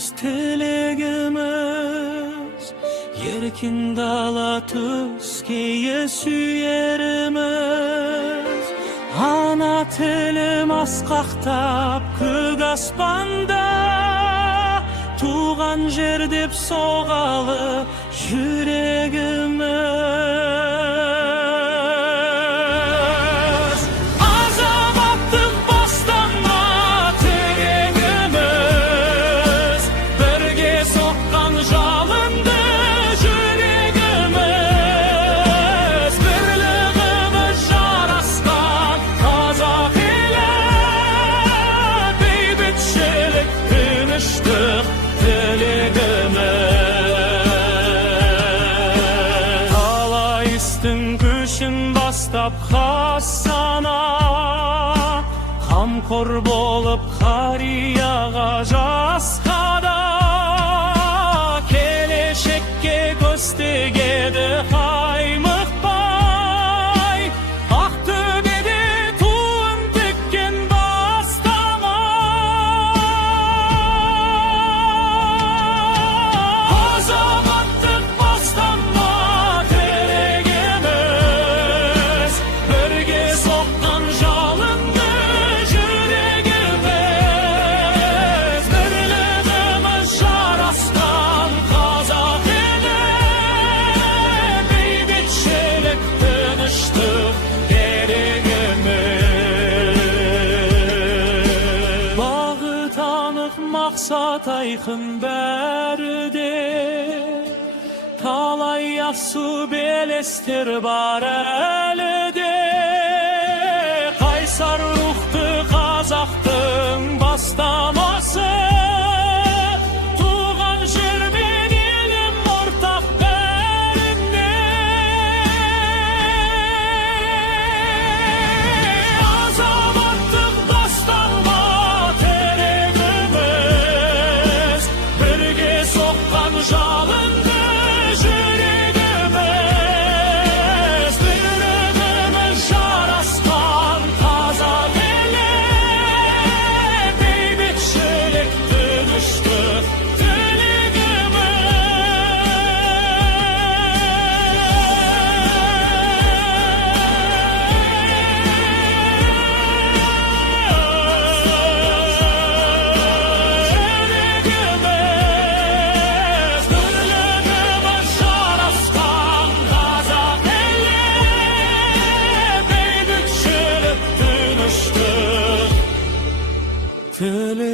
Dilimiz, tilegimiz, yerkin dala tüskiye süyerimiz. Ana tilim asqaqtap kök aspanda, tuğan jer dep soğalı yüreğimiz. Azabattık bastanma telegimiz, birge soqqan jalındı yüreğimiz. Birligimiz jarasqan Qazaq ele, beybitçilik tinchlik tilegimiz. Talaystin күшін бастап Хасана, қамқор болып қарияға жасқада, келешекке көз тігеді қаймықпай, Ақтөбеде туын тіккен бастама. Азаматтық бастама телегimiz, бірге соққан жалынды жүрегimiz. Бірлігіміз жарасқан Қазақ елі, бейбітшілік тыныштық керегіміз. Бағыт анық, мақсат айқын бәріде, талай асу белестер бар әлі де. Қайсар рухты қазақтың бастамасы, туған жер мен елім ортақ бәріне. Азаматтық бастама телегimiz, бірге соққан жалынды жүрегimiz. Бірлігіміз жарасқан Қазақ елі, бейбітшілік тыныштық tillegimiz.